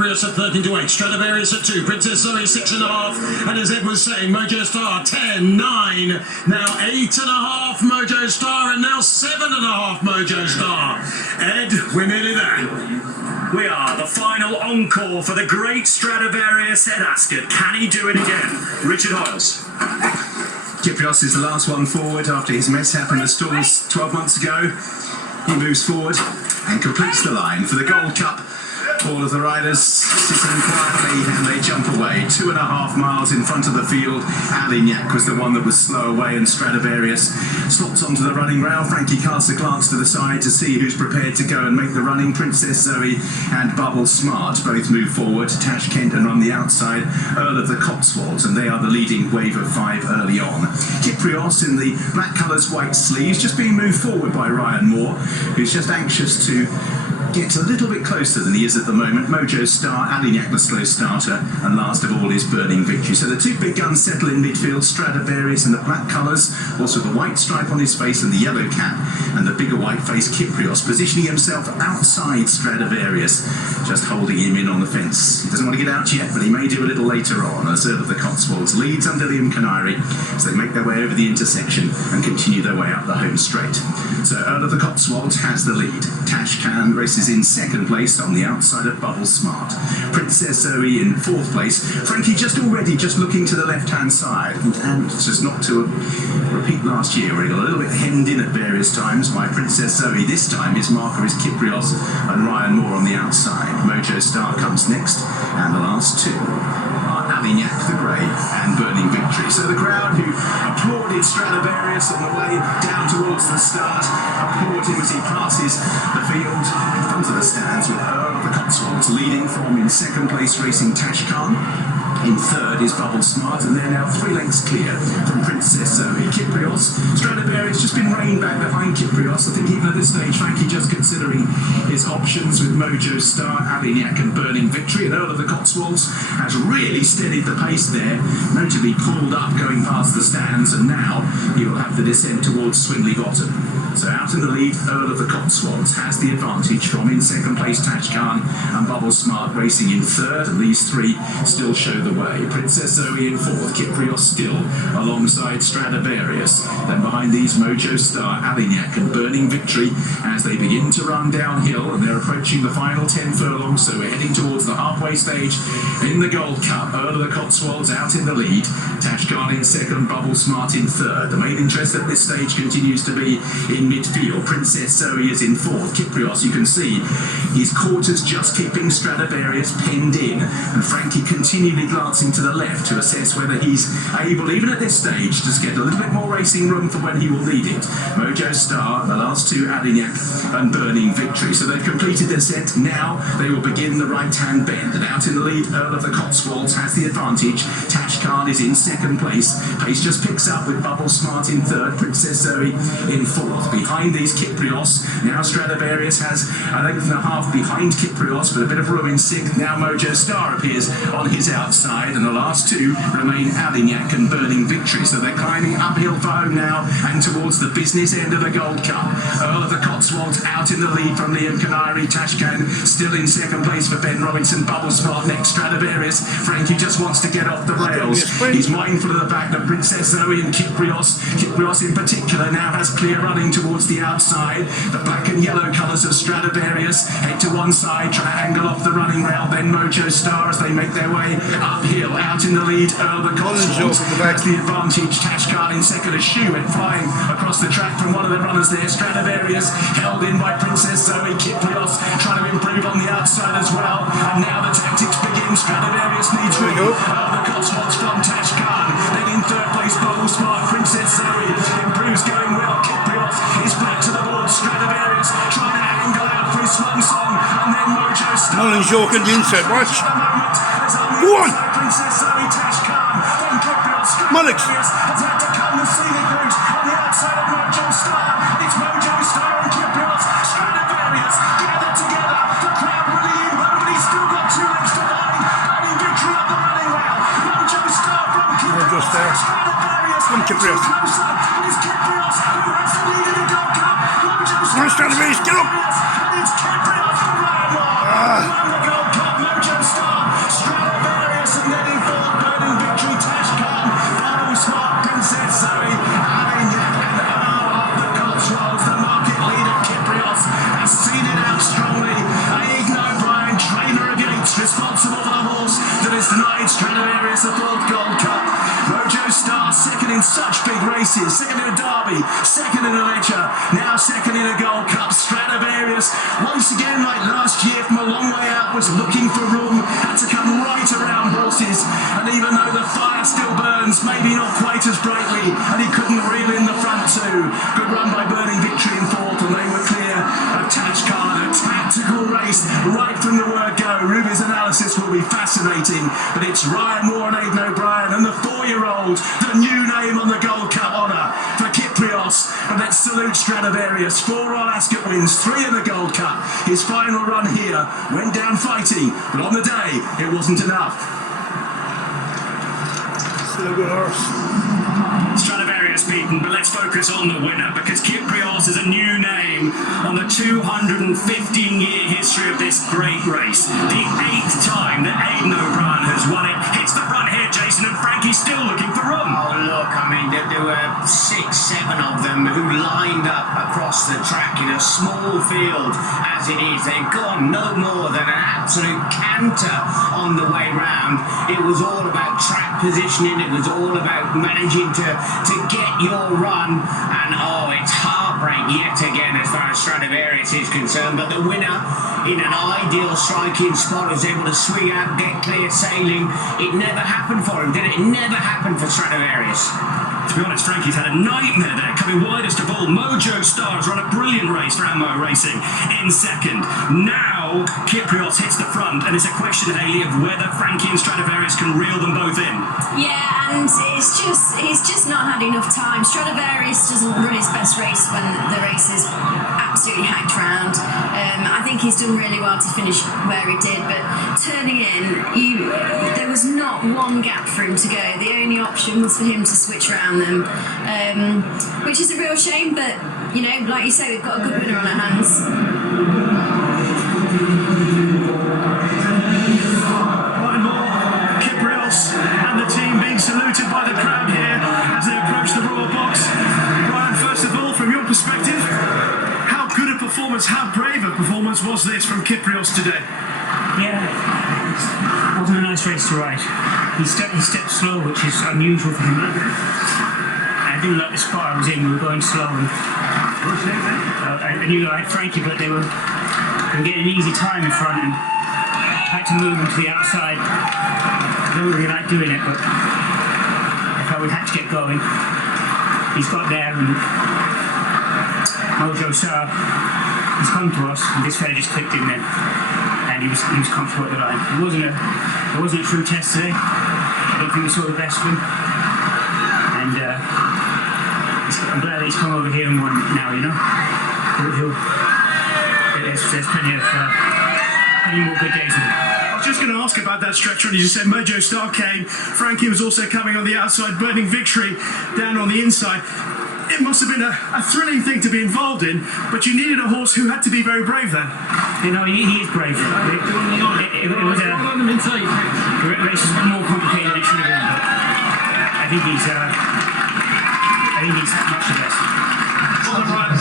Kyprios at 13-8, Stradivarius at 2, Princess Zoe 6.5, and as Ed was saying, Mojo Star 10, 9, now 8.5 Mojo Star, and now 7.5 Mojo Star. Ed, we're nearly there. We are the final encore for the great Stradivarius at Ascot. Can he do it again? Richard Hoyles. Kyprios is the last one forward after his mishap in the stalls 12 months ago. He moves forward and completes the line for the Gold Cup. All of the riders sitting quietly and they jump away. 2.5 miles in front of the field. Alignac was the one that was slow away, and Stradivarius slops onto the running rail. Frankie casts a glance to the side to see who's prepared to go and make the running. Princess Zoe and Bubble Smart both move forward. Tash Kenton on the outside. Earl of the Cotswolds, and they are the leading wave of 5 early on. Kyprios in the black colours, white sleeves, just being moved forward by Ryan Moore, who's just anxious to get a little bit closer than he is at the moment. Mojo Star, Alignac the slow starter, and last of all is Burning Victory. So the two big guns settle in midfield. Stradivarius in the black colours, also the white stripe on his face and the yellow cap, and the bigger white face Kyprios positioning himself outside Stradivarius, just holding him in on the fence. He doesn't want to get out yet, but he may do a little later on, as Earl of the Cotswolds leads under Liam Canary as they make their way over the intersection and continue their way up the home straight. So Earl of the Cotswolds has the lead. Tash Can races in second place on the outside of Bubble Smart. Princess Zoe in fourth place. Frankie just looking to the left-hand side, and just not to repeat last year where he got a little bit hemmed in at various times by Princess Zoe. This time his marker is Kyprios and Ryan Moore on the outside. Mojo Star comes next, and the last two are Alignac the Grey and Burning Victory. So the crowd who applauded Stradivarius on the way down towards the start applaud him as he passes the field in front of the stands, with Earl of the Cotswolds leading from in second place racing Tash Khan. In third is Bubble Smart, and they're now 3 lengths clear from Princess Zoe. Kyprios, Stradivarius just been reined back behind Kyprios. I think even at this stage, Frankie just considering his options with Mojo Star, Alignac and Burning Victory. And Earl of the Cotswolds has really steadied the pace there, notably pulled up going past the stands, and now he will have the descent towards Swinley Bottom. So out in the lead, Earl of the Cotswolds has the advantage from in second place Tash Khan and Bubble Smart racing in third, and these 3 still show the way. Princess Zoe in fourth, Kyprios still alongside Stradivarius. Then behind these Mojo Star, Alignac and Burning Victory as they begin to run downhill, and they're approaching the final 10 furlongs, so we're heading towards the halfway stage in the Gold Cup. Earl of the Cotswolds out in the lead, Tash Khan in second, Bubble Smart in third. The main interest at this stage continues to be in midfield. Princess Zoe is in fourth. Kyprios, you can see his quarters just keeping Stradivarius penned in, and Frankie continually glancing to the left to assess whether he's able, even at this stage, to get a little bit more racing room for when he will lead it. Mojo Star, the last 2 Alignac and Burning Victory. So they've completed their set. Now they will begin the right-hand bend, and out in the lead, Earl of the Cotswolds has the advantage. Tash Khan is in second place. Pace just picks up with Bubble Smart in third, Princess Zoe in fourth. Behind these Kyprios, now Stradivarius has a length and a half behind Kyprios, but a bit of room in sixth. Now Mojo Star appears on his outside, and the last 2 remain Alignac and Burning Victory. So they're climbing uphill for home now and towards the business end of the Gold Cup. Earl of the Cotswolds out in the lead from Liam Canary. Tashcan still in second place for Ben Robinson. Bubble Smart next, Stradivarius. Frankie just wants to get off the rails. He's mindful of the fact that Princess Zoe and Kyprios in particular now has clear running towards the outside. The black and yellow colours of Stradivarius head to one side, trying to angle off the running rail. Then Mojo Star as they make their way uphill. Out in the lead, Earl of the Cotswolds has the advantage. Tash Khan in second. A shoe went flying across the track from one of the runners there. Stradivarius held in by Princess Zoe. Kyprios trying to improve on the outside as well. And now the tactics begin. Stradivarius needs room. Earl of the Cotswolds from Tash Khan. Then in third place, Bubble Smart. Princess Zoe improves, going well. Kyprios is back to the board. Stradivarius trying to angle out for his swan song. And then Mojo Star. Mullins York and the inside, watch. Go on! Princess Zoe, Tash Khan, then Kyprios. Mullins has had to come the scenic route on the outside of Mojo Star. It's Mojo Star and Kyprios. Stradivarius gathered together. The crowd really in, but he's still got 2 legs to find. Burning Victory up the running rail. Mojo Star from Kyprios. Stradivarius from Kyprios. Closer. And it's Kyprios who has the lead in the Gold Cup. Mojo Star. Stradivarius, get up! And it's Kyprios from Magnier. Won the Gold Cup. Mojo Star. the ledger. Now second in a Gold Cup. Stradivarius, once again like last year from a long way out, was looking for room, had to come right around horses, and even though the fire still burns, maybe not quite as brightly, and he couldn't reel in the front two. Good run by Burning Victory in fourth, and they were clear of Touch Card. A tactical race right from the word go. Ruby's analysis will be fascinating, but it's Ryan Moore and Aidan O'Brien and the 4-year-old, the new name on the Gold Cup honour for Kyprios. And let's salute Stradivarius. 4 Royal Ascot wins, 3 in the Gold Cup. His final run here went down fighting, but on the day it wasn't enough. Still a good horse. Stradivarius beaten, but let's focus on the winner, because Kyprios is a new name on the 215-year history of this great race. The 8th time that Aidan O'Brien has won it. Hits the front here, Jason, and Frankie's still looking for room. Oh look, I mean there were 6, 7 of them who lined up across the track in a small field as it is. They've gone no more than an absolute canter on the way round. It was all about track positioning, it was all about managing to get your run, and oh, it's heartbreak yet again as far as Stradivarius is concerned. But the winner, in an ideal striking spot, was able to swing out, get clear sailing. It never happened for him, did it? It never happened for Stradivarius. To be honest, Frankie's had a nightmare there, coming widest of all. Mojo Star has run a brilliant race for Ammo Racing in second. Now Kyprios hits the front, and it's a question, Hayley, of whether Frankie and Stradivarius can reel them both in. Yeah, and he's just not had enough time. Stradivarius doesn't run his best race when the race is absolutely hacked round. I think he's done really well to finish where he did, but turning in, there was not one gap for him to go. The only option was for him to switch around them, which is a real shame, but you know, like you say, we've got a good winner on our hands. Ryan Moore, Kyprios and the team being saluted by the crowd here as they approach the royal box. Ryan, first of all, from your perspective, how good a performance, how brave a performance was this from Kyprios today? Yeah, it wasn't a nice race to ride. He stepped slow, which is unusual for him. I didn't like the spot I was in. We were going slow, and I knew I had Frankie, but they were getting an easy time in front, and I had to move him to the outside. I don't really like doing it, but I felt we had to get going. He's got there, and Mojo Star, he's come to us, and this fella just clicked in there. He was comfortable at the line. It wasn't a true test today. I don't think we saw the best of him. And I'm glad that he's come over here and won now, you know. There's plenty more good days with him. I was just going to ask about that stretch run. You just said Mojo Star came. Frankie was also coming on the outside, Burning Victory down on the inside. It must have been a thrilling thing to be involved in, but you needed a horse who had to be very brave then. You know, he is brave. It was the race is more complicated than it should have been, but I think he's much the best. All right.